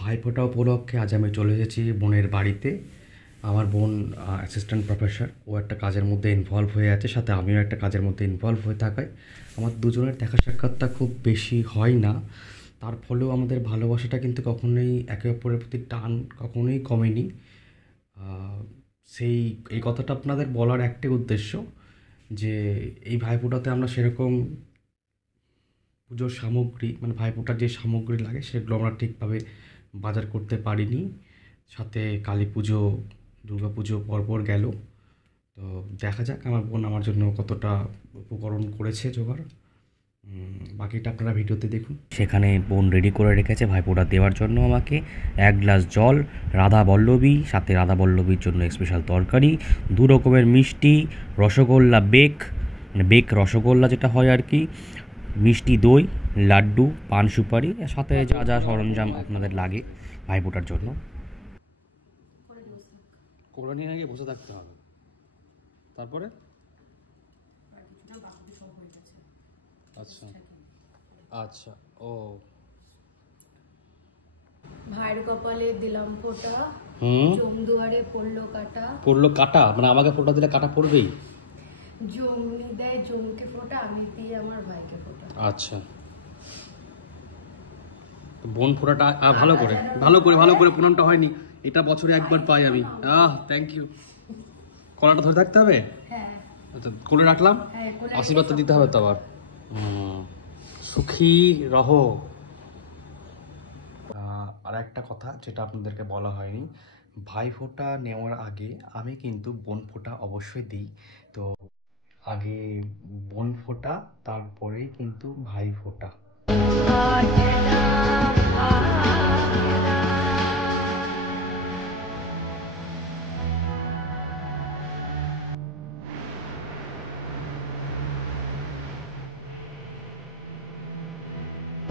ভাইফোঁটা উপলক্ষে আজ আমি চলে এসেছি বোনের বাড়িতে। আমার বোন অ্যাসিস্ট্যান্ট প্রফেসর, ও একটা কাজের মধ্যে ইনভলভ হয়ে আছে, সাথে আমিও একটা কাজের মধ্যে ইনভলভ হয়ে থাকায় আমার দুজনের দেখা সাক্ষাৎটা খুব বেশি হয় না। তার ফলেও আমাদের ভালোবাসাটা কিন্তু কখনোই একে অপরের প্রতি টান কখনোই কমেনি। আহ, সেই এই কথাটা আপনাদের বলার একটাই উদ্দেশ্য যে এই ভাইফোঁটাতে আমরা সেরকম পুজোর সামগ্রী মানে ভাইফোঁটার যে সামগ্রী লাগে সেগুলো আমরা ঠিকভাবে বাজার করতে পারিনি। সাথে কালী পুজো, দুর্গা পুজো পরপর গেল। তো দেখা যাক আমার বোন আমার জন্য কতটা উপকরণ করেছে জোগাড়। বাকিটা আপনারা ভিডিওতে দেখুন। সেখানে বোন রেডি করে রেখেছে ভাইফোঁটা দেওয়ার জন্য আমাকে 1 গ্লাস জল, রাধা বল্লভী, সাথে রাধা বল্লভীর জন্য স্পেশাল তরকারি, 2 রকমের মিষ্টি, রসগোল্লা বেক, মানে বেক রসগোল্লা যেটা হয় আর কি, মিষ্টি দই, লাড্ডু, পান সুপারি, এর সাথে যা যা সরঞ্জাম আপনাদের লাগে ভাইফোঁটার জন্য। কোলে নিয়ে গিয়ে বসে থাকতে হবে। তারপরে আচ্ছা আচ্ছা, ও ভাইয়ের কপালে দিলাম ফোঁটা, জম দুয়ারে পড়লো কাটা। পড়লো কাটা মানে আমাকে ফোঁটা দিলে কাটা পড়বেই? জমনি দেয় জমকে ফোঁটা, আমি দিয়ে আমার ভাইকে ফোঁটা। আচ্ছা, বোন ফোঁটাটা ভালো করে ভালো করে ভালো করে প্রণামটা হয়নি, এটা বছরে একবার পাই আমি। Thank you. কলাটা ধরে থাকতে হবে? হ্যাঁ আচ্ছা, কোলে রাখলাম, হ্যাঁ, কোলে আশীর্বাদটা দিতে হবে তো আবার। সুখী রহো। আর একটা কথা যেটা আপনাদেরকে বলা হয়নি, ভাইফোঁটা নেওয়ার আগে আমি কিন্তু বোন ফোঁটা অবশ্যই দিই। তো আগে বোন ফোঁটা, তারপরেই কিন্তু ভাই ফোঁটা।